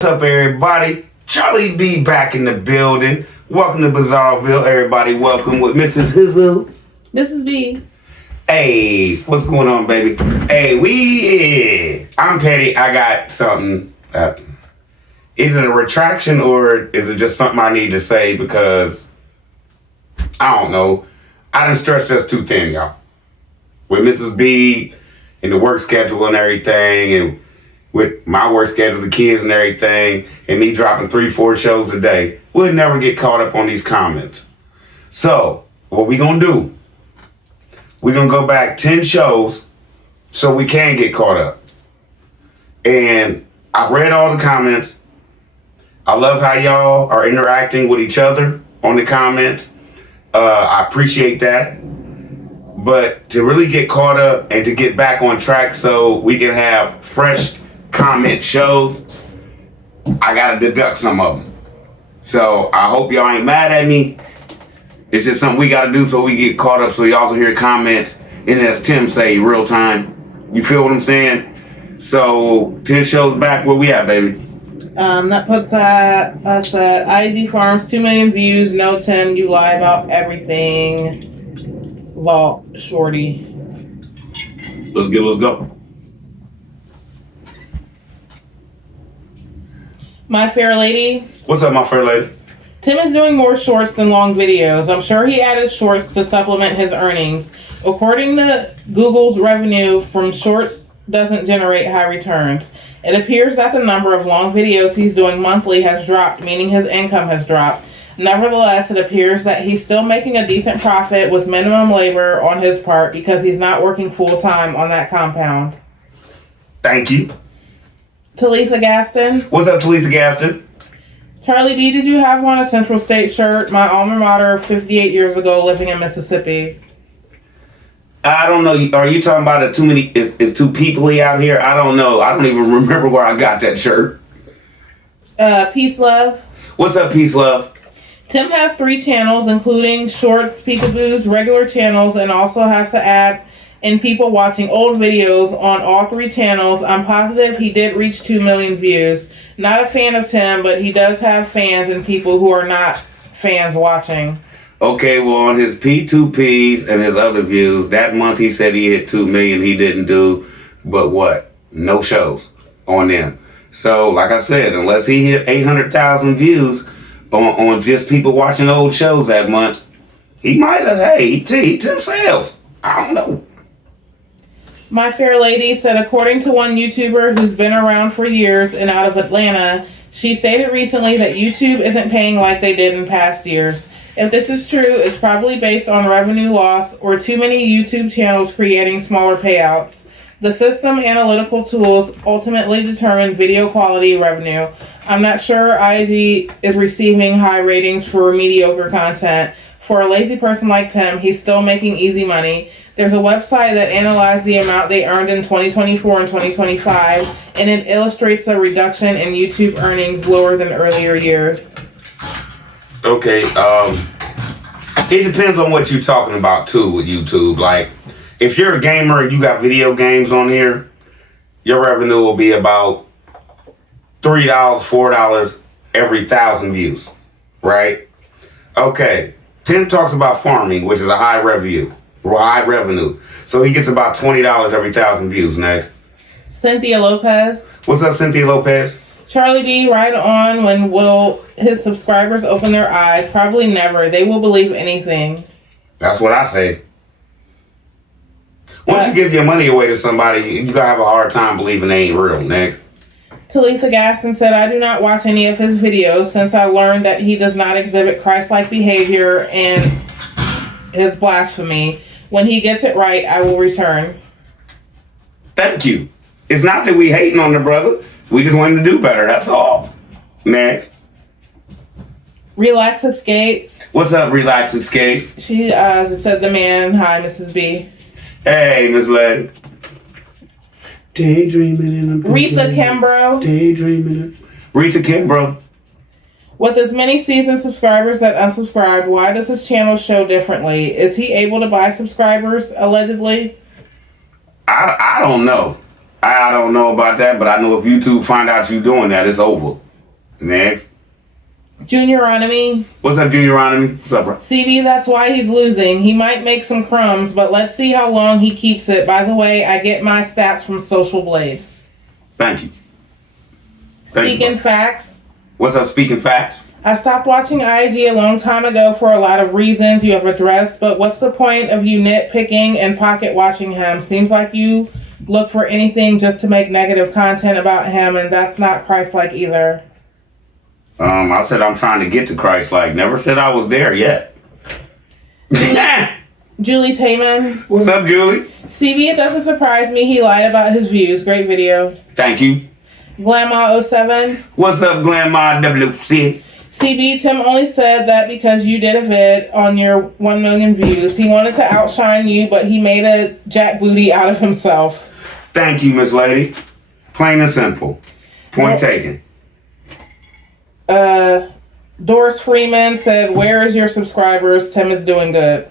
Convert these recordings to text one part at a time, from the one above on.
What's up, everybody? Charlie B back in the building. Welcome to Bizarreville, everybody. Welcome with Mrs. Hizzle. Mrs. B. Hey, what's going on, baby? Hey, I'm Petty. I got something. Is it a retraction or is it just something I need to say? Because I don't know. I done stretched us too thin, y'all. With Mrs. B and the work schedule and everything, and with my work schedule, the kids and everything, and me dropping 3-4 shows a day, we'll never get caught up on these comments. So, what we gonna do? We're gonna go back 10 shows so we can get caught up. And I've read all the comments. I love how y'all are interacting with each other on the comments. I appreciate that. But to really get caught up and to get back on track so we can have fresh comment shows, I gotta deduct some of them. So I hope y'all ain't mad at me. It's just something we gotta do so we get caught up so y'all can hear comments and as Tim say, real time. You feel what I'm saying? So 10 shows back, where we at, baby? That puts us at IG Farms, 2 million views. No, Tim, you lie about everything. Vault Shorty. Let's go. My Fair Lady. What's up, my fair lady? Tim is doing more shorts than long videos. I'm sure he added shorts to supplement his earnings. According to Google's revenue from shorts doesn't generate high returns. It appears that the number of long videos he's doing monthly has dropped, meaning his income has dropped. Nevertheless, it appears that he's still making a decent profit with minimum labor on his part because he's not working full-time on that compound. Thank you. Talitha Gaston. What's up, Talitha Gaston? Charlie B, did you have on a Central State shirt? My alma mater 58 years ago living in Mississippi. I don't know. Are you talking about it's too many, it's too peoply out here? I don't know. I don't even remember where I got that shirt. Peace Love. What's up, Peace Love? Tim has 3 channels, including shorts, peekaboos, regular channels, and also has to add in people watching old videos on all 3 channels. I'm positive he did reach 2 million views. Not a fan of Tim, but he does have fans and people who are not fans watching. Okay, well, on his P2Ps and his other views, that month he said he hit 2 million. He didn't do, but what? No shows on them. So, like I said, unless he hit 800,000 views on just people watching old shows that month, he might have, he himself. I don't know. My Fair Lady said, according to one YouTuber who's been around for years and out of Atlanta, she stated recently that YouTube isn't paying like they did in past years. If this is true, it's probably based on revenue loss or too many YouTube channels creating smaller payouts. The system analytical tools ultimately determine video quality revenue. I'm not sure IG is receiving high ratings for mediocre content. For a lazy person like Tim, he's still making easy money. There's a website that analyzed the amount they earned in 2024 and 2025, and it illustrates a reduction in YouTube earnings lower than earlier years. Okay, it depends on what you're talking about too with YouTube. Like, if you're a gamer and you got video games on here, your revenue will be about $3, $4 every 1,000 views, right? Okay, Tim talks about farming, which is a high revenue. So he gets about $20 every 1,000 views. Next. Cynthia Lopez. What's up, Cynthia Lopez? Charlie B, right on. When will his subscribers open their eyes? Probably never. They will believe anything. That's what I say. Once you give your money away to somebody, you gotta have a hard time believing they ain't real. Next. Talitha Gaston said, I do not watch any of his videos since I learned that he does not exhibit Christ-like behavior and his blasphemy. When he gets it right, I will return. Thank you. It's not that we hating on the brother. We just want him to do better. That's all. Next. Relax Escape. What's up, Relax Escape? She said the man. Hi, Mrs. B. Hey, Miss Lady. Daydreaming in the Retha Kimbrough. Daydreaming. Retha Kimbrough. With as many seasoned subscribers that unsubscribed, why does his channel show differently? Is he able to buy subscribers, allegedly? I don't know. I don't know about that, but I know if YouTube find out you doing that, it's over. Next. Junioronomy. What's up, Junioronomy? What's up, bro? CB, that's why he's losing. He might make some crumbs, but let's see how long he keeps it. By the way, I get my stats from Social Blade. Thank you. Speaking facts. What's up, Speaking Facts? I stopped watching IG a long time ago for a lot of reasons you have addressed, but what's the point of you nitpicking and pocket watching him? Seems like you look for anything just to make negative content about him, and that's not Christ-like either. I said I'm trying to get to Christ-like. Never said I was there yet. Julie Tayman. What's up, Julie? CB, it doesn't surprise me he lied about his views. Great video. Thank you. Glamma07. What's up, Glamma WC? CB, Tim only said that because you did a vid on your 1 million views. He wanted to outshine you, but he made a jack booty out of himself. Thank you, Miss Lady. Plain and simple. Point taken. Doris Freeman said, where is your subscribers? Tim is doing good.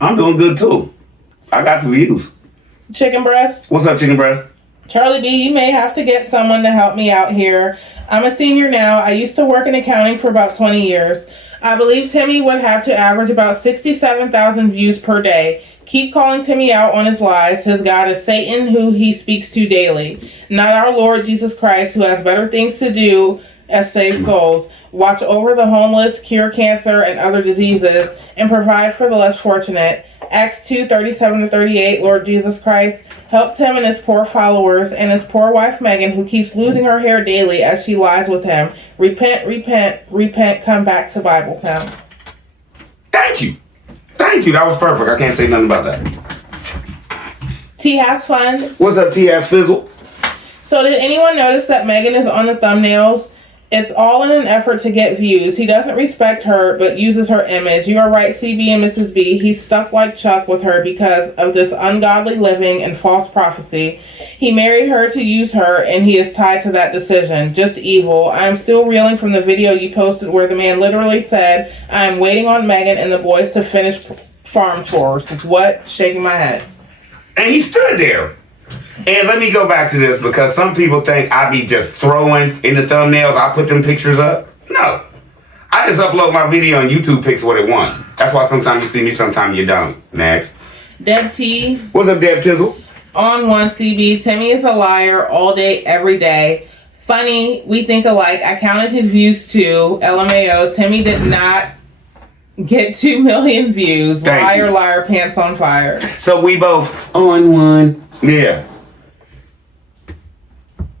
I'm doing good, too. I got the views. Chicken Breast. What's up, Chicken Breast? Charlie B, you may have to get someone to help me out here. I'm a senior now. I used to work in accounting for about 20 years. I believe Timmy would have to average about 67,000 views per day. Keep calling Timmy out on his lies. His God is Satan, who he speaks to daily, not our Lord Jesus Christ, who has better things to do as save souls, watch over the homeless, cure cancer and other diseases, and provide for the less fortunate. Acts 2:37-38, Lord Jesus Christ, help Tim and his poor followers and his poor wife Megan, who keeps losing her hair daily as she lies with him. Repent, repent, repent, come back to Bible Town. Thank you. Thank you. That was perfect. I can't say nothing about that. T has fun. What's up, T-Ass Fizzle? So did anyone notice that Megan is on the thumbnails? It's all in an effort to get views. He doesn't respect her, but uses her image. You are right, CB and Mrs. B. He's stuck like Chuck with her because of this ungodly living and false prophecy. He married her to use her, and he is tied to that decision. Just evil. I am still reeling from the video you posted where the man literally said, I am waiting on Megan and the boys to finish farm chores. What? Shaking my head. And he stood there. And let me go back to this because some people think I be just throwing in the thumbnails. I put them pictures up. No. I just upload my video and YouTube picks what it wants. That's why sometimes you see me, sometimes you don't. Next. Deb T. What's up, Deb Tizzle? On one CB. Timmy is a liar all day, every day. Funny, we think alike. I counted his views too. LMAO. Timmy did not get 2 million views. Thank Liar, you. liar, pants on fire. So we both on one. Yeah.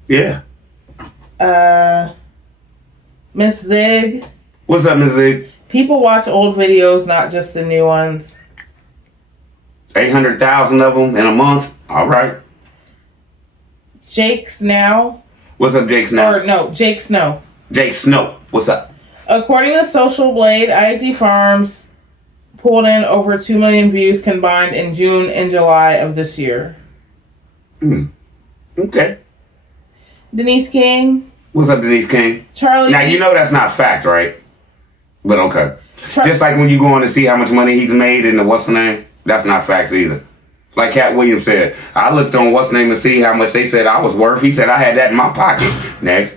Yeah. Miss Zig. What's up, Ms. Zig? People watch old videos, not just the new ones. 800,000 of them in a month. All right. Jake Snow. What's up, Jake Snow? Or no, Jake Snow. Jake Snow. What's up? According to Social Blade, IG Farms pulled in over 2 million views combined in June and July of this year. Okay. Denise King. What's up, Denise King? Charlie. Now, you know that's not fact, right? But okay. Char- Just like when you go on to see how much money he's made in the what's the name, that's not facts either. Like Cat Williams said, I looked on what's the name to see how much they said I was worth. He said I had that in my pocket. Next.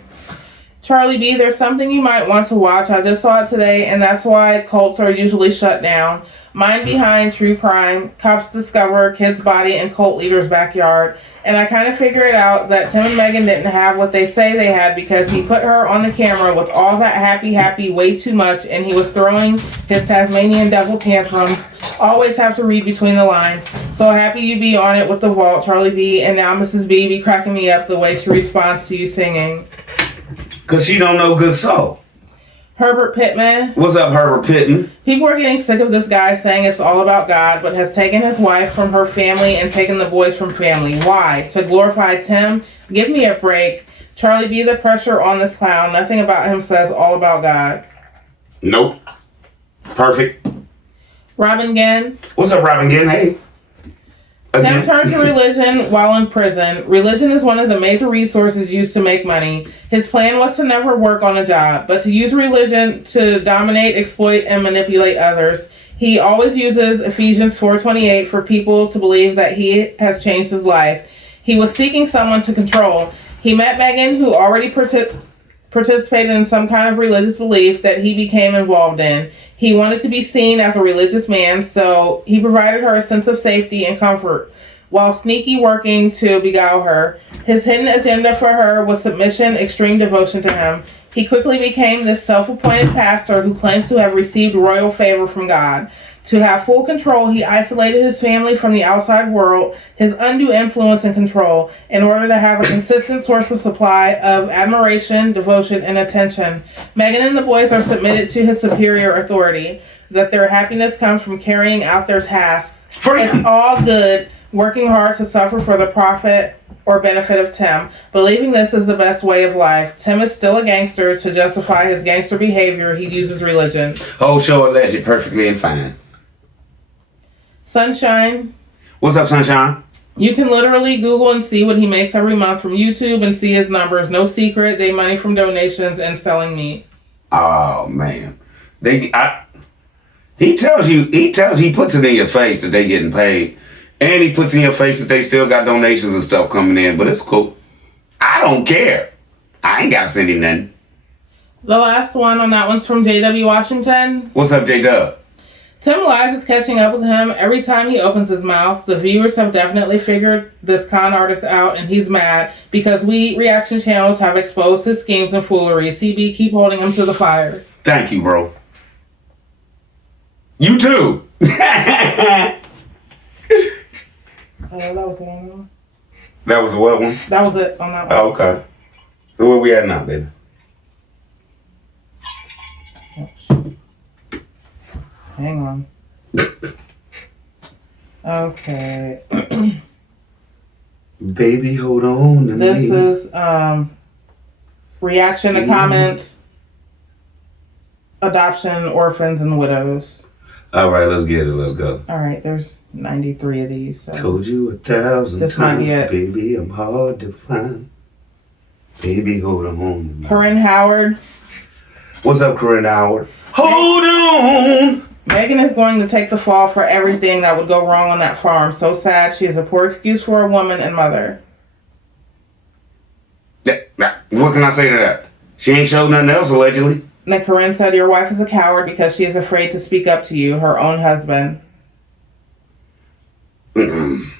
Charlie B, there's something you might want to watch. I just saw it today, and that's why cults are usually shut down. Mind Behind True Crime. Cops discover kid's body in cult leader's backyard. And I kind of figured out that Tim and Megan didn't have what they say they had because he put her on the camera with all that happy way too much, and he was throwing his Tasmanian devil tantrums. Always have to read between the lines. So happy you be on it with the vault, Charlie B, and now Mrs. B be cracking me up the way she responds to you singing. Because she don't know good soul. Herbert Pittman. What's up, Herbert Pittman? People are getting sick of this guy saying it's all about God, but has taken his wife from her family and taken the boys from family. Why? To glorify Tim? Give me a break. Charlie B, the pressure on this clown. Nothing about him says all about God. Nope. Perfect. Robin Ginn. What's up, Robin Ginn? Hey. Tim turned to religion while in prison. Religion is one of the major resources used to make money. His plan was to never work on a job, but to use religion to dominate, exploit, and manipulate others. He always uses Ephesians 4:28 for people to believe that he has changed his life. He was seeking someone to control. He met Megan, who already participated in some kind of religious belief that he became involved in. He wanted to be seen as a religious man, so he provided her a sense of safety and comfort while sneaky working to beguile her. His hidden agenda for her was submission, extreme devotion to him. He quickly became this self-appointed pastor who claims to have received royal favor from God. To have full control, he isolated his family from the outside world, his undue influence and control, in order to have a consistent source of supply of admiration, devotion, and attention. Meghan and the boys are submitted to his superior authority, that their happiness comes from carrying out their tasks. It's all good, working hard to suffer for the profit or benefit of Tim, believing this is the best way of life. Tim is still a gangster. To justify his gangster behavior, he uses religion. Whole show alleged perfectly and fine. Sunshine. What's up, Sunshine? You can literally Google and see what he makes every month from YouTube and see his numbers. No secret, they money from donations and selling meat. Oh man, he tells you, he puts it in your face that they getting paid, and he puts in your face that they still got donations and stuff coming in. But it's cool. I don't care. I ain't gotta send him nothing. The last one on that one's from JW Washington. What's up, J-Dub? Tim Lies is catching up with him every time he opens his mouth. The viewers have definitely figured this con artist out, and he's mad because we reaction channels have exposed his schemes and foolery. CB, keep holding him to the fire. Thank you, bro. You too. That was the one. That was the what one? That was it on that one. Oh, okay. So where we at now, baby? Hang on. Okay. Baby, hold on to This me. is reaction to comments, adoption, orphans, and widows. All right, let's get it. Let's go. All right, there's 93 of these. So. Told you 1,000 This might times, be it. baby, I'm hard to find. Baby, hold on to me. Corinne Howard. What's up, Corinne Howard? Hold on. Meghan is going to take the fall for everything that would go wrong on that farm. So sad. She is a poor excuse for a woman and mother. What can I say to that? She ain't showed nothing else, allegedly. And then Corinne said, your wife is a coward because she is afraid to speak up to you, her own husband. Mm-mm.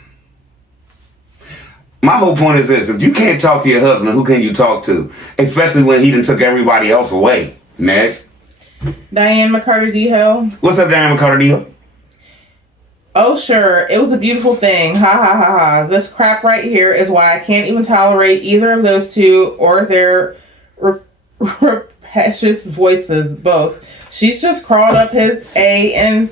My whole point is this. If you can't talk to your husband, who can you talk to? Especially when he done took everybody else away. Next. Diane McCarter-Dehill. What's up, Diane McCarter-Dehill? Oh, sure. It was a beautiful thing. Ha ha ha ha. This crap right here is why I can't even tolerate either of those two or their rapacious voices, both. She's just crawled up his A and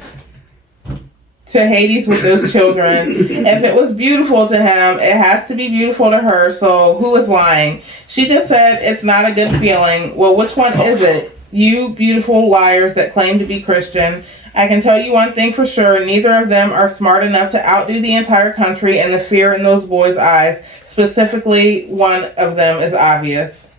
to Hades with those children. If it was beautiful to him, it has to be beautiful to her. So who is lying? She just said it's not a good feeling. Well, which one is it? You beautiful liars that claim to be Christian. I can tell you one thing for sure. Neither of them are smart enough to outdo the entire country, and the fear in those boys' eyes, specifically one of them, is obvious.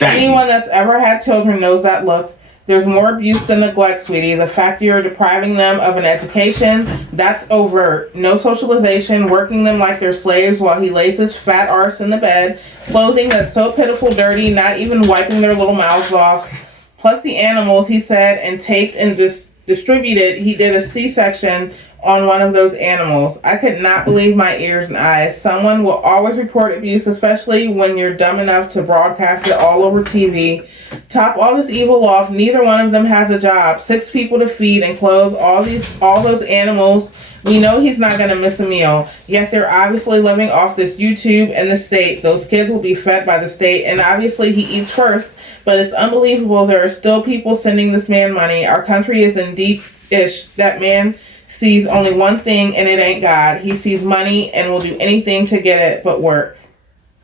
Anyone that's ever had children knows that look. There's more abuse than neglect, sweetie. The fact you're depriving them of an education, that's overt. No socialization, working them like they're slaves while he lays his fat arse in the bed. Clothing that's so pitiful, dirty, not even wiping their little mouths off. Plus the animals, he said, and taped and distributed. He did a C-section on one of those animals. I could not believe my ears and eyes. Someone will always report abuse, especially when you're dumb enough to broadcast it all over TV. Top all this evil off, neither one of them has a job. 6 people to feed and clothe all those animals. We know he's not going to miss a meal. Yet they're obviously living off this YouTube and the state. Those kids will be fed by the state, and obviously he eats first. But it's unbelievable there are still people sending this man money. Our country is in deep-ish. That man sees only one thing, and it ain't God. He sees money and will do anything to get it but work.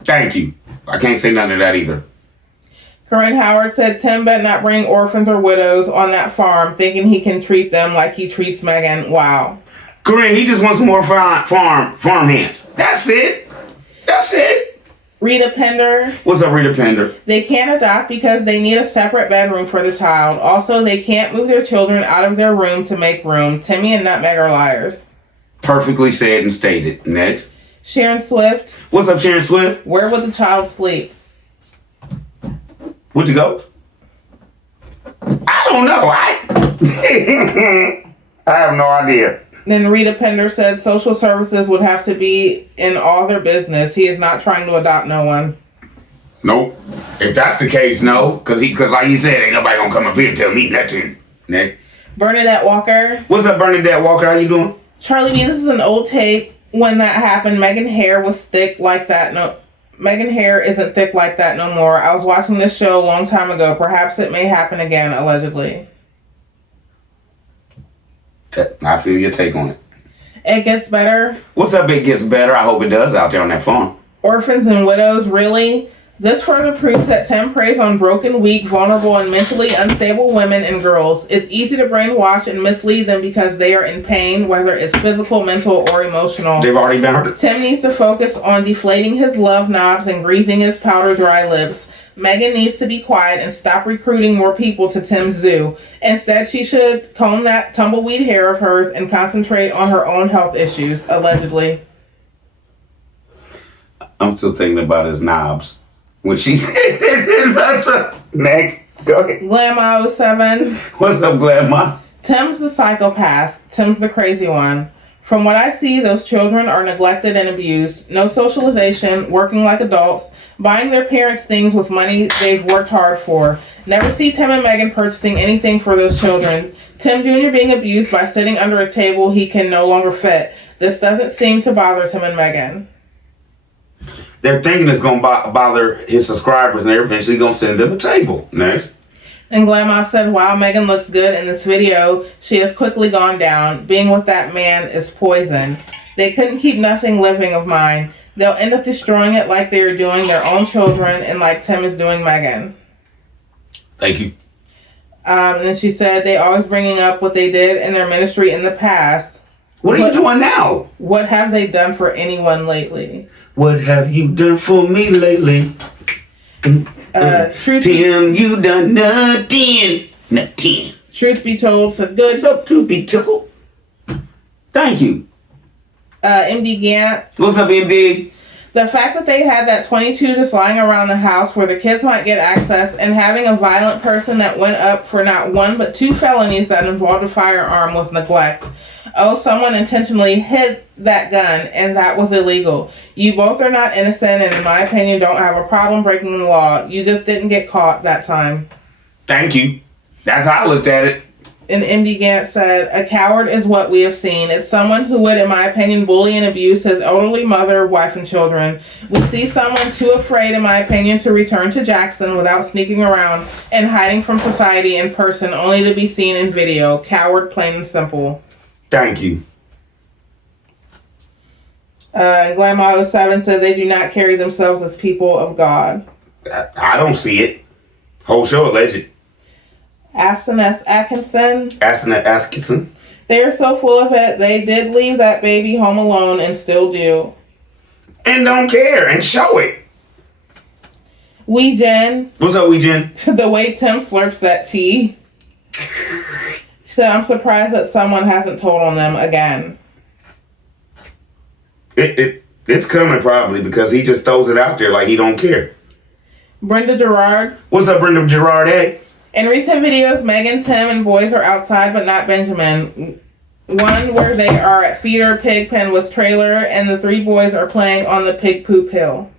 Thank you. I can't say none of that either. Corinne Howard said Tim better not bring orphans or widows on that farm, thinking he can treat them like he treats Meghan. Wow. Corinne, he just wants more farm hands. That's it. That's it. Rita Pender. What's up, Rita Pender? They can't adopt because they need a separate bedroom for the child. Also, they can't move their children out of their room to make room. Timmy and Nutmeg are liars. Perfectly said and stated. Next. Sharon Swift. What's up, Sharon Swift? Where would the child sleep? Would you go? I don't know. I have no idea. Then Rita Pender said social services would have to be in all their business. He is not trying to adopt no one. Nope. If that's the case, no. Because like you said, ain't nobody gonna come up here and tell me nothing. Next. Bernadette Walker. What's up, Bernadette Walker? How you doing? Charlie B, this is an old tape. When that happened, Megan hair was thick like that. No, Megan hair isn't thick like that no more. I was watching this show a long time ago. Perhaps it may happen again, allegedly. I feel your take on it. It gets better. What's up, it gets better? I hope it does out there on that farm. Orphans and widows, really? This further proves that Tim preys on broken, weak, vulnerable, and mentally unstable women and girls. It's easy to brainwash and mislead them because they are in pain, whether it's physical, mental, or emotional. They've already been hurt. Tim needs to focus on deflating his love knobs and greasing his powder dry lips. Megan needs to be quiet and stop recruiting more people to Tim's zoo. Instead, she should comb that tumbleweed hair of hers and concentrate on her own health issues, allegedly. I'm still thinking about his knobs. When she said next, go ahead. Glamma 07. What's up, Glamma? Tim's the psychopath. Tim's the crazy one. From what I see, those children are neglected and abused. No socialization, working like adults, buying their parents things with money they've worked hard for. Never see Tim and Megan purchasing anything for those children. Tim Jr. being abused by sitting under a table he can no longer fit. This doesn't seem to bother Tim and Megan. They're thinking it's going to bother his subscribers, and they're eventually going to send them a table. Next. And Glamma said, wow, Megan looks good in this video. She has quickly gone down. Being with that man is poison. They couldn't keep nothing living of mine. They'll end up destroying it like they are doing their own children and like Tim is doing Megan. Thank you. And then she said, they always bringing up what they did in their ministry in the past. What are you doing now? What have they done for anyone lately? What have you done for me lately? Truth Tim, you done nothing. Nothing. Truth be told, so good. What's up, Truth be Tizzle? Thank you. MD Gant. What's up, MD? The fact that they had that 22 just lying around the house where the kids might get access, and having a violent person that went up for not one but 2 felonies that involved a firearm was neglect. Oh, someone intentionally hid that gun, and that was illegal. You both are not innocent, and in my opinion, don't have a problem breaking the law. You just didn't get caught that time. Thank you. That's how I looked at it. And MD Gant said, a coward is what we have seen. It's someone who would, in my opinion, bully and abuse his elderly mother, wife, and children. We see someone too afraid, in my opinion, to return to Jackson without sneaking around and hiding from society in person, only to be seen in video. Coward, plain and simple. Thank you. Glamma 07 said they do not carry themselves as people of God. I don't see it. Whole show alleged. Aston F. Atkinson. Aston Atkinson. They are so full of it. They did leave that baby home alone and still do. And don't care and show it. Wee Jen. What's up, Wee Jen? The way Tim slurps that tea. So I'm surprised that someone hasn't told on them again. It's coming probably because he just throws it out there like he don't care. Brenda Gerard. What's up, Brenda Gerard? Hey. In recent videos, Megan, Tim, and boys are outside, but not Benjamin. One where they are at feeder pig pen with trailer, and the 3 boys are playing on the pig poop hill.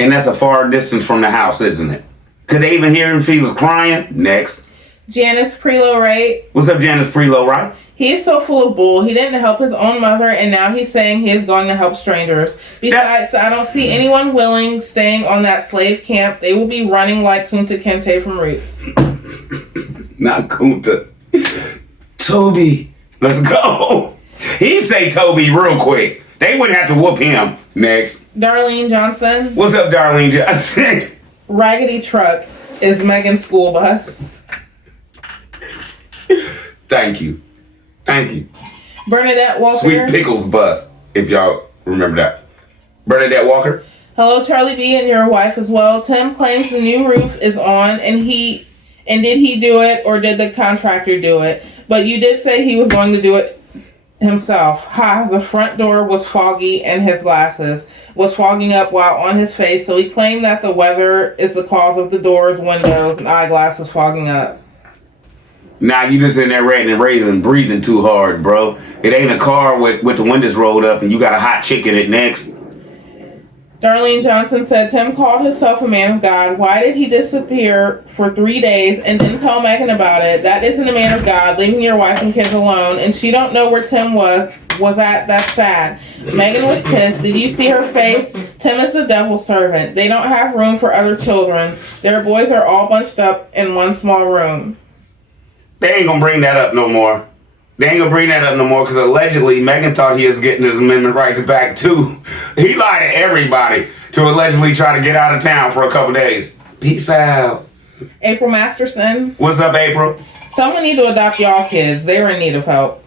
And that's a far distance from the house, isn't it? Could they even hear him if he was crying? Next. Janice Prelo Wright. What's up, Janice Prelo Wright? He is so full of bull. He didn't help his own mother, and now he's saying he is going to help strangers. Besides, I don't see anyone willing staying on that slave camp. They will be running like Kunta Kinte from Roots. Not Kunta. Toby. Let's go. He'd say Toby real quick. They wouldn't have to whoop him. Next. Darlene Johnson. What's up, Darlene Johnson? Raggedy Truck is Megan's school bus. Thank you. Thank you. Bernadette Walker. Sweet Pickles bus, if y'all remember that. Bernadette Walker. Hello, Charlie B, and your wife as well. Tim claims the new roof is on, and did he do it, or did the contractor do it? But you did say he was going to do it himself. Ha, the front door was foggy and his glasses. was fogging up while on his face, so he claimed that the weather is the cause of the doors, windows, and eyeglasses fogging up. Now you just in there ranting and raving, breathing too hard, bro. It ain't a car with the windows rolled up and you got a hot chick in it next. Darlene Johnson said Tim called himself a man of God. Why did he disappear for 3 days and didn't tell Megan about it? That isn't a man of God, leaving your wife and kids alone, and she don't know where Tim was at. That's sad. Megan was pissed. Did you see her face? Tim is the devil's servant. They don't have room for other children. Their boys are all bunched up in one small room. They ain't gonna bring that up no more. Because allegedly Megan thought he was getting his amendment rights back too. He lied to everybody to allegedly try to get out of town for a couple days. Peace out. April Masterson. What's up, April? Someone need to adopt y'all kids. They're in need of help.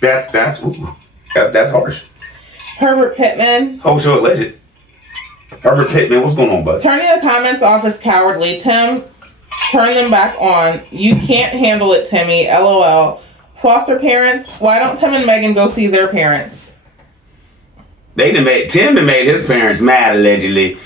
That's harsh. Herbert Pittman. Whole show alleged. Herbert Pittman, what's going on, bud? Turning the comments off is cowardly. Tim, turn them back on. You can't handle it, Timmy. LOL. Foster parents, why don't Tim and Megan go see their parents? Tim made his parents mad, allegedly.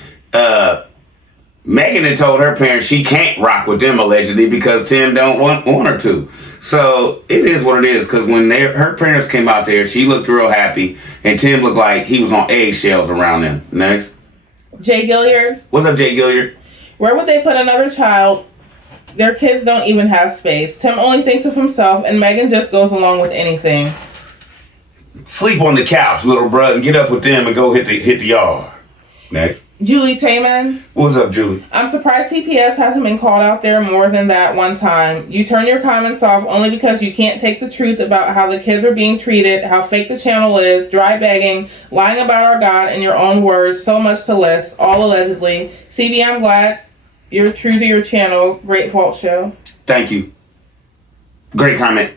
Megan had told her parents she can't rock with them, allegedly, because Tim don't want her to. So it is what it is, because when her parents came out there, she looked real happy, and Tim looked like he was on eggshells around them. Next. Jay Gilliard. What's up, Jay Gilliard? Where would they put another child? Their kids don't even have space. Tim only thinks of himself, and Megan just goes along with anything. Sleep on the couch, little bro, and get up with them and go hit the yard. Next. Julie Tayman. What's up, Julie? I'm surprised CPS hasn't been called out there more than that one time. You turn your comments off only because you can't take the truth about how the kids are being treated, how fake the channel is, dry begging, lying about our God in your own words, so much to list, all allegedly. CB, I'm glad you're true to your channel. Great vault show. Thank you. Great comment.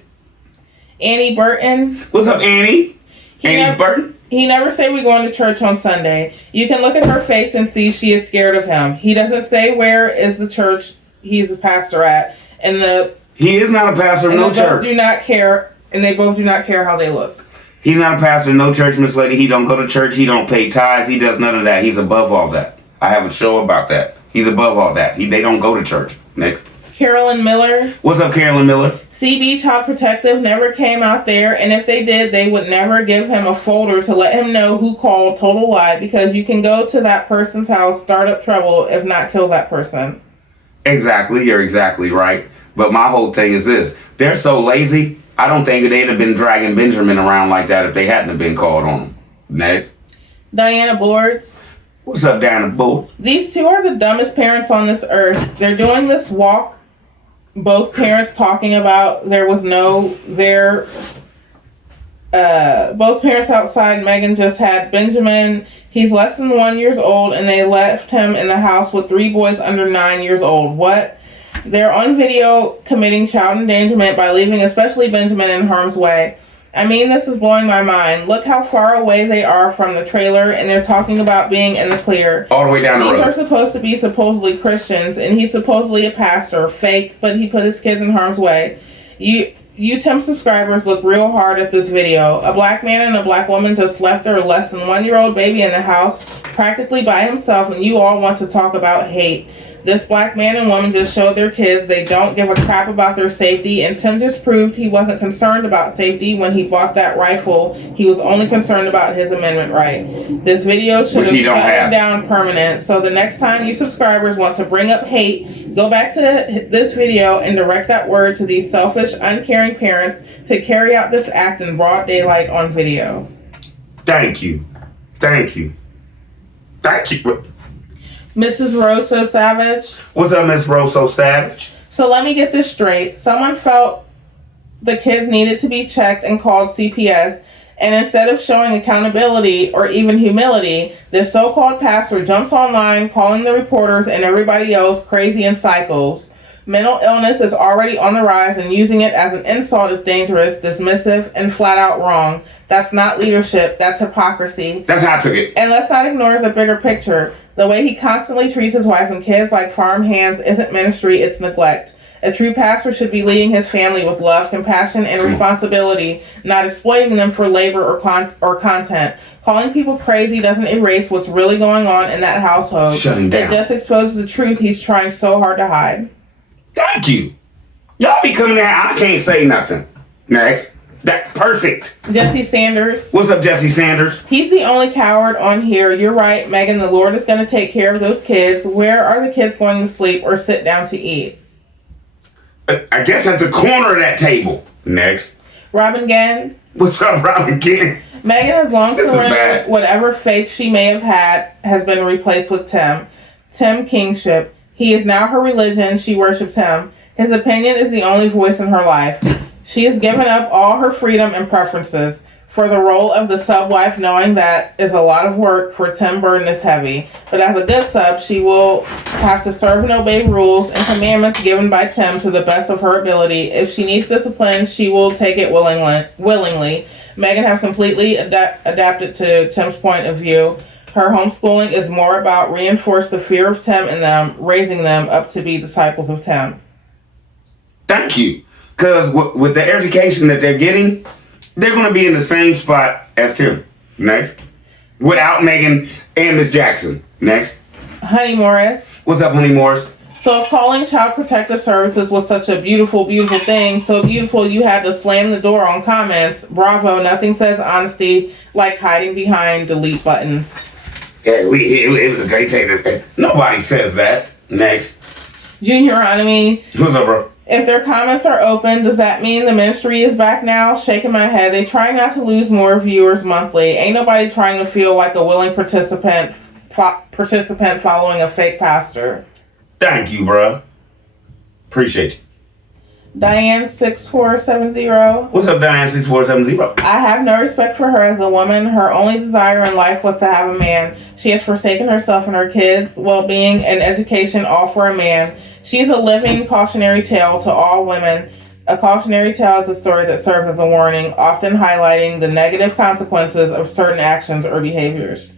Annie Burton. What's up, Annie? Annie Burton? He never say we going to church on Sunday. You can look at her face and see she is scared of him. He doesn't say where is the church he's a pastor at. He is not a pastor of no church. Do not care, and they both do not care how they look. He's not a pastor of no church, Miss Lady. He don't go to church. He don't pay tithes. He does none of that. He's above all that. I have a show about that. He's above all that. They don't go to church. Next. Carolyn Miller. What's up, Carolyn Miller? CB Child Protective never came out there, and if they did, they would never give him a folder to let him know who called total lie, because you can go to that person's house, start up trouble, if not kill that person. Exactly. You're exactly right. But my whole thing is this. They're so lazy, I don't think they'd have been dragging Benjamin around like that if they hadn't have been called on him. Next. Diana Boards. What's up, Diana Boards? These two are the dumbest parents on this earth. They're doing this walk. Both parents talking about both parents outside. Megan just had Benjamin. He's less than 1 year old, and they left him in the house with 3 boys under 9 years old. What? They're on video committing child endangerment by leaving especially Benjamin in harm's way. I mean, this is blowing my mind. Look how far away they are from the trailer, and they're talking about being in the clear. All the way down the road. These are supposed to be supposedly Christians, and he's supposedly a pastor. Fake, but he put his kids in harm's way. You Tim subscribers look real hard at this video. A black man and a black woman just left their less than 1 year old baby in the house practically by himself, and you all want to talk about hate. This black man and woman just showed their kids they don't give a crap about their safety, and Tim just proved he wasn't concerned about safety when he bought that rifle. He was only concerned about his amendment right. This video should have shut him down permanent. So the next time you subscribers want to bring up hate, go back to this video and direct that word to these selfish, uncaring parents to carry out this act in broad daylight on video. Thank you. Thank you. Thank you. Mrs. Rosa Savage. What's up, Miss Rosa Savage? So let me get this straight. Someone felt the kids needed to be checked and called CPS, and instead of showing accountability or even humility, this so-called pastor jumps online calling the reporters and everybody else crazy and psychos. Mental illness is already on the rise, and using it as an insult is dangerous, dismissive, and flat out wrong. That's not leadership. That's hypocrisy. That's how I took it. And let's not ignore the bigger picture. The way he constantly treats his wife and kids like farm hands isn't ministry, it's neglect. A true pastor should be leading his family with love, compassion, and responsibility, not exploiting them for labor or content. Calling people crazy doesn't erase what's really going on in that household. Shut him down. It just exposes the truth he's trying so hard to hide. Thank you. Y'all be coming there. I can't say nothing. Next. That perfect. Jesse Sanders. What's up, Jesse Sanders? He's the only coward on here. You're right, Megan. The Lord is going to take care of those kids. Where are the kids going to sleep or sit down to eat? I guess at the corner of that table. Next. Robin Gann. What's up, Robin Gann? Megan has long This is surrendered bad. whatever faith she may have had has been replaced with Tim kingship. He is now her religion. She worships him. His opinion is the only voice in her life. She has given up all her freedom and preferences. For the role of the sub-wife, knowing that is a lot of work for Tim burden is heavy. But as a good sub, she will have to serve and obey rules and commandments given by Tim to the best of her ability. If she needs discipline, she will take it willingly. Megan have completely adapted to Tim's point of view. Her homeschooling is more about reinforce the fear of Tim in them, raising them up to be disciples of Tim. Thank you. Because with the education that they're getting, they're going to be in the same spot as Tim. Next. Without Megan and Miss Jackson. Next. Honey Morris. What's up, Honey Morris? So if calling Child Protective Services was such a beautiful, beautiful thing, so beautiful you had to slam the door on comments, bravo, nothing says honesty like hiding behind delete buttons. Yeah, it was a great thing. Nobody says that. Next. Junior Enemy. What's up, bro? If their comments are open, does that mean the ministry is back now? Shaking my head. They try not to lose more viewers monthly. Ain't nobody trying to feel like a willing participant following a fake pastor. Thank you, bro. Appreciate you. Diane6470. What's up, Diane6470? I have no respect for her as a woman. Her only desire in life was to have a man. She has forsaken herself and her kids' well-being and education all for a man. She is a living cautionary tale to all women. A cautionary tale is a story that serves as a warning, often highlighting the negative consequences of certain actions or behaviors.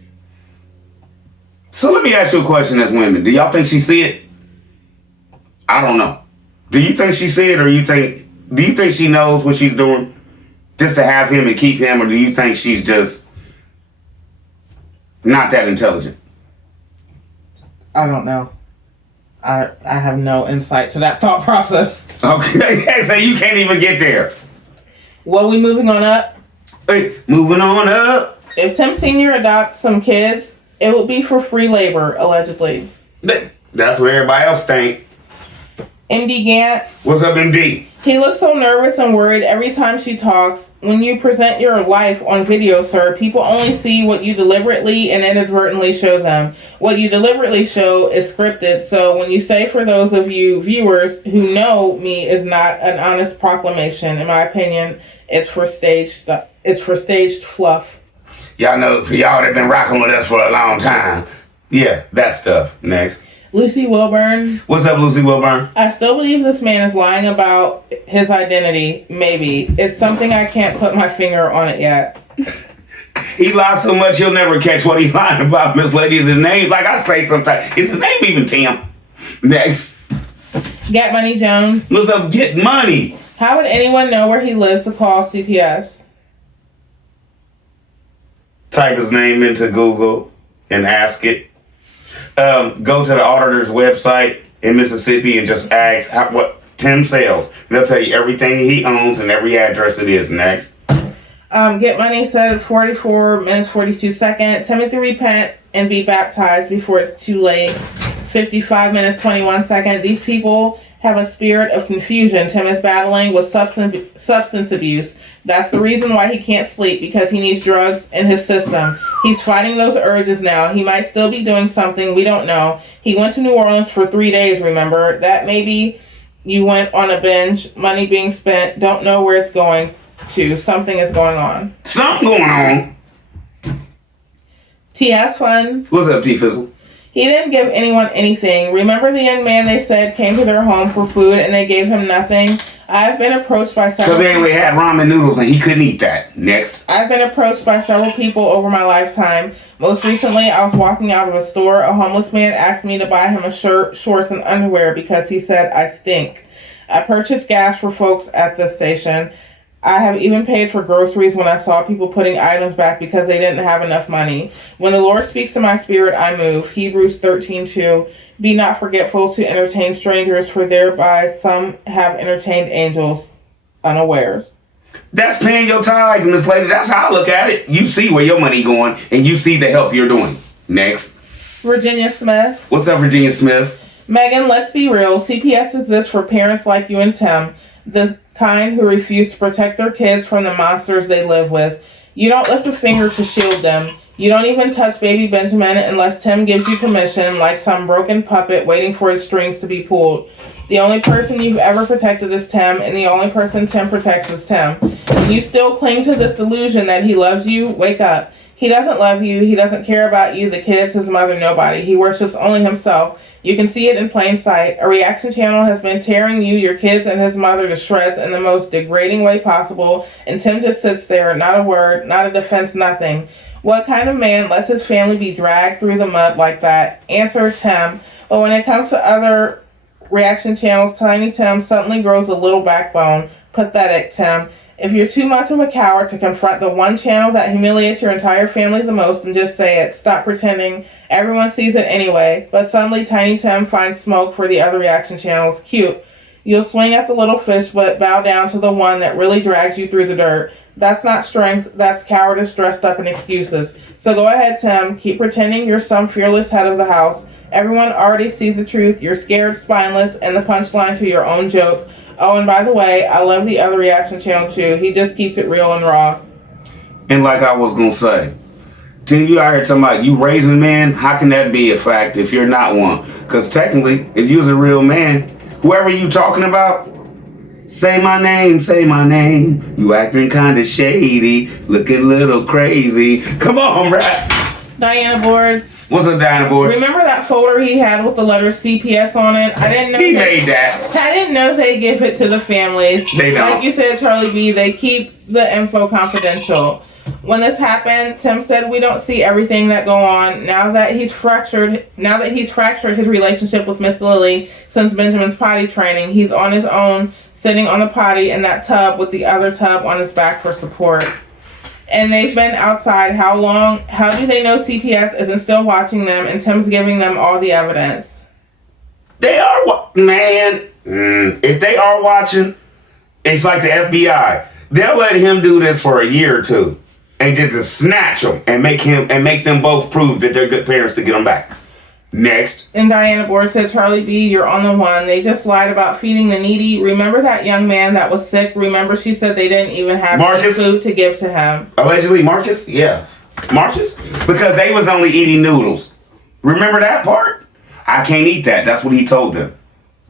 So let me ask you a question as women. Do y'all think she see it? I don't know. Do you think she see it, or do you think she knows what she's doing just to have him and keep him, or do you think she's just not that intelligent? I don't know. I have no insight to that thought process. Okay, so you can't even get there. Well, we moving on up? Hey, moving on up. If Tim Sr. adopts some kids, it will be for free labor, allegedly. That's what everybody else think. MD Gant. What's up, MD? He looks so nervous and worried every time she talks. When you present your life on video, sir, people only see what you deliberately and inadvertently show them. What you deliberately show is scripted, so when you say for those of you viewers who know me is not an honest proclamation, in my opinion, it's for staged stuff. It's for staged fluff. Y'all know, for y'all that been rocking with us for a long time. Yeah, that stuff. Next. Lucy Wilburn. What's up, Lucy Wilburn? I still believe this man is lying about his identity. Maybe. It's something I can't put my finger on it yet. He lies so much he'll never catch what he's lying about. Miss Lady is his name. Like I say sometimes. Is his name even Tim? Next. Get Money Jones. What's up, Get Money? How would anyone know where he lives to call CPS? Type his name into Google and ask it. Go to the auditor's website in Mississippi and just ask what Tim sells. And they'll tell you everything he owns and every address it is. Next. Get Money said 44 minutes 42 seconds. Timothy repent and be baptized before it's too late. 55 minutes 21 seconds. These people have a spirit of confusion. Tim is battling with substance abuse. That's the reason why he can't sleep, because he needs drugs in his system. He's fighting those urges now. He might still be doing something. We don't know. He went to New Orleans for 3 days, remember? That maybe you went on a binge. Money being spent. Don't know where it's going to. Something is going on. Something going on. T has fun. What's up, T Fizzle? He didn't give anyone anything. Remember the young man they said came to their home for food and they gave him nothing? I've been approached by several... Because they only had ramen noodles and he couldn't eat that. Next. I've been approached by several people over my lifetime. Most recently, I was walking out of a store. A homeless man asked me to buy him a shirt, shorts, and underwear because he said I stink. I purchased gas for folks at this station. I have even paid for groceries when I saw people putting items back because they didn't have enough money. When the Lord speaks to my spirit, I move. Hebrews 13:2. Be not forgetful to entertain strangers, for thereby some have entertained angels unawares. That's paying your tithes, Miss Lady. That's how I look at it. You see where your money going, and you see the help you're doing. Next. Virginia Smith. What's up, Virginia Smith? Megan, let's be real. CPS exists for parents like you and Tim, the kind who refuse to protect their kids from the monsters they live with. You don't lift a finger to shield them. You don't even touch baby Benjamin unless Tim gives you permission, like some broken puppet waiting for its strings to be pulled. The only person you've ever protected is Tim, and the only person Tim protects is Tim. And you still cling to this delusion that he loves you? Wake up. He doesn't love you. He doesn't care about you, the kids, his mother, nobody. He worships only himself. You can see it in plain sight. A reaction channel has been tearing you, your kids, and his mother to shreds in the most degrading way possible, and Tim just sits there, not a word, not a defense, nothing. What kind of man lets his family be dragged through the mud like that? Answer, Tim. But when it comes to other reaction channels, Tiny Tim suddenly grows a little backbone. Pathetic, Tim. If you're too much of a coward to confront the one channel that humiliates your entire family the most, then just say it. Stop pretending. Everyone sees it anyway. But suddenly Tiny Tim finds smoke for the other reaction channels. Cute. You'll swing at the little fish, but bow down to the one that really drags you through the dirt. That's not strength. That's cowardice dressed up in excuses. So go ahead, Tim. Keep pretending you're some fearless head of the house. Everyone already sees the truth. You're scared, spineless, and the punchline to your own joke. Oh, and by the way, I love the other reaction channel too. He just keeps it real and raw. And like I was going to say, Tim, you out here talking about you raising a man. How can that be a fact if you're not one? Because technically, if you was a real man, whoever you talking about, say my name, say my name. You acting kind of shady, looking a little crazy. Come on, rap. Diana Boards. What's up, Diana Boards? Remember that folder he had with the letter CPS on it? I didn't know He made that. I didn't know they give it to the families. They don't. Like you said, Charlie B, they keep the info confidential. When this happened, Tim said we don't see everything that go on. Now that he's fractured his relationship with Miss Lily since Benjamin's potty training, he's on his own, sitting on the potty in that tub with the other tub on his back for support. And they've been outside how long? How do they know CPS isn't still watching them and Tim's giving them all the evidence? They are, man. If they are watching, it's like the FBI. They'll let him do this for a year or two, and just snatch him and make them both prove that they're good parents to get them back. Next. And Diana Board said, Charlie B, you're on the one. They just lied about feeding the needy. Remember that young man that was sick? Remember she said they didn't even have any food to give to him. Allegedly Marcus? Yeah. Marcus? Because they was only eating noodles. Remember that part? I can't eat that. That's what he told them.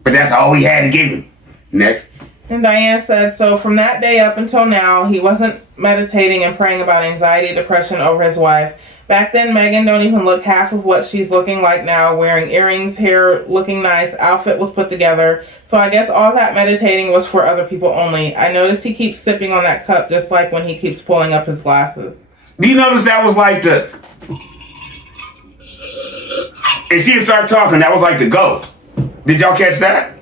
But that's all he had to give him. Next. And Diana said, so from that day up until now, he wasn't meditating and praying about anxiety, depression over his wife. Back then, Megan don't even look half of what she's looking like now, wearing earrings, hair looking nice, outfit was put together. So I guess all that meditating was for other people only. I noticed he keeps sipping on that cup just like when he keeps pulling up his glasses. Do you notice that was like the... And she started talking, that was like the go. Did y'all catch that?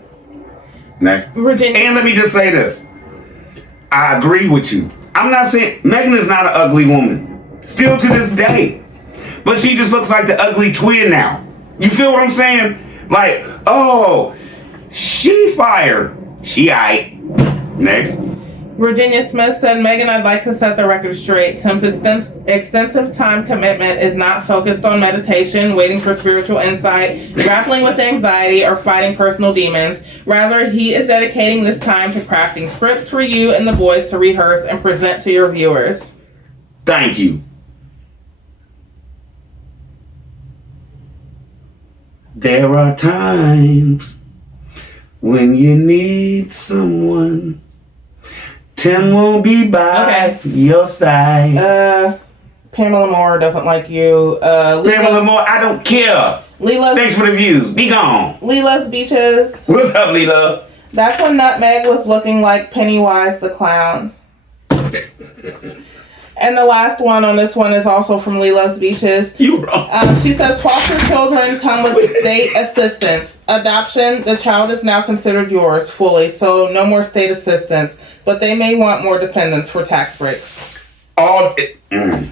Next. Virginia. And let me just say this. I agree with you. I'm not saying... Megan is not an ugly woman. Still to this day. But she just looks like the ugly twin now. You feel what I'm saying? Like, oh, she fired. She aight. Next. Virginia Smith said, Megan, I'd like to set the record straight. Tim's extensive time commitment is not focused on meditation, waiting for spiritual insight, grappling with anxiety, or fighting personal demons. Rather, he is dedicating this time to crafting scripts for you and the boys to rehearse and present to your viewers. Thank you. There are times when you need someone. Tim won't be by your side. Pamela Moore doesn't like you. Pamela Moore, I don't care. Thanks for the views. Be gone. Leela's Beaches. What's up, Leela? That's when Nutmeg was looking like Pennywise the Clown. And the last one on this one is also from Lila's Beaches. You wrong. She says foster children come with state assistance. Adoption, the child is now considered yours fully, so no more state assistance. But they may want more dependents for tax breaks. My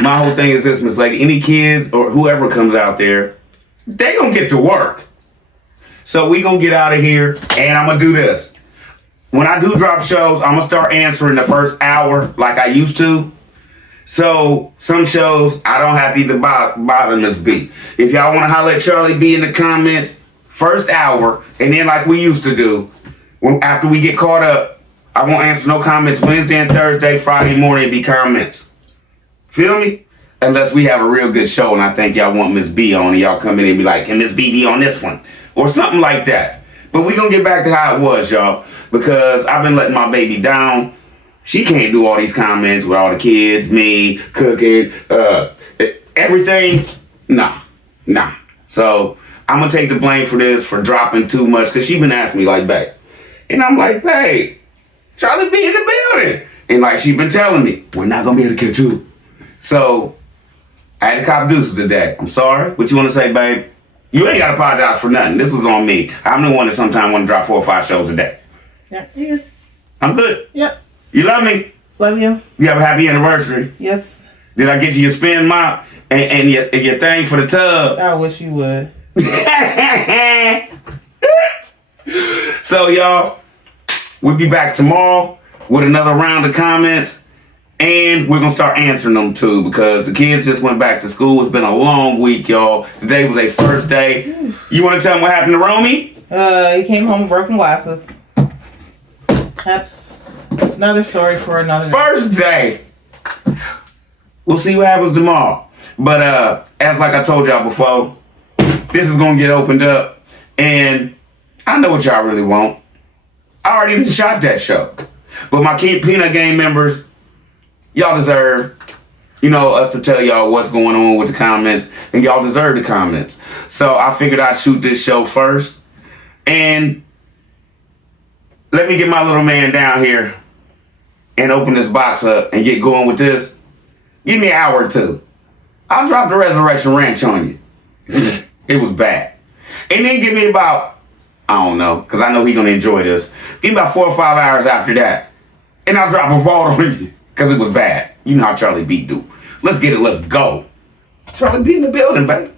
whole thing is this, Miss Lady. Any kids or whoever comes out there, they gonna get to work. So we gonna get out of here, and I'm gonna do this. When I do drop shows, I'm gonna start answering the first hour like I used to. So some shows I don't have to either bother Miss B. If y'all wanna holler at Charlie B in the comments, first hour, and then like we used to do, after we get caught up, I won't answer no comments Wednesday and Thursday. Friday morning be comments. Feel me? Unless we have a real good show and I think y'all want Miss B on and y'all come in and be like, can Miss B be on this one? Or something like that. But we gonna get back to how it was, y'all. Because I've been letting my baby down. She can't do all these comments with all the kids, me, cooking, everything. Nah. So I'm gonna take the blame for this, for dropping too much. Cause she been asking me like, babe. And I'm like, babe, Charlie be in the building. And like she been telling me, we're not gonna be able to catch you. So I had to cop deuces today. I'm sorry. What you want to say, babe? You ain't got to apologize for nothing. This was on me. I'm the one that sometimes want to drop 4 or 5 shows a day. Yeah, you. I'm good. Yep. You love me? Love you. You have a happy anniversary. Yes. Did I get you your spin mop and your thing for the tub? I wish you would. So, y'all, we'll be back tomorrow with another round of comments. And we're going to start answering them, too, because the kids just went back to school. It's been a long week, y'all. Today was a first day. You want to tell them what happened to Romy? He came home with broken glasses. That's another story for another day. First day. We'll see what happens tomorrow. But as like I told y'all before, this is going to get opened up. And I know what y'all really want. I already shot that show. But my Peanut Gang members, y'all deserve, us to tell y'all what's going on with the comments, and y'all deserve the comments. So I figured I'd shoot this show first, and let me get my little man down here and open this box up and get going with this. Give me an hour or two. I'll drop the Resurrection Ranch on you. It was bad. And then give me about, I don't know, because I know he's going to enjoy this. Give me about 4 or 5 hours after that, and I'll drop a vault on you. Because it was bad. You know how Charlie B do. Let's get it. Let's go. Charlie B in the building, baby.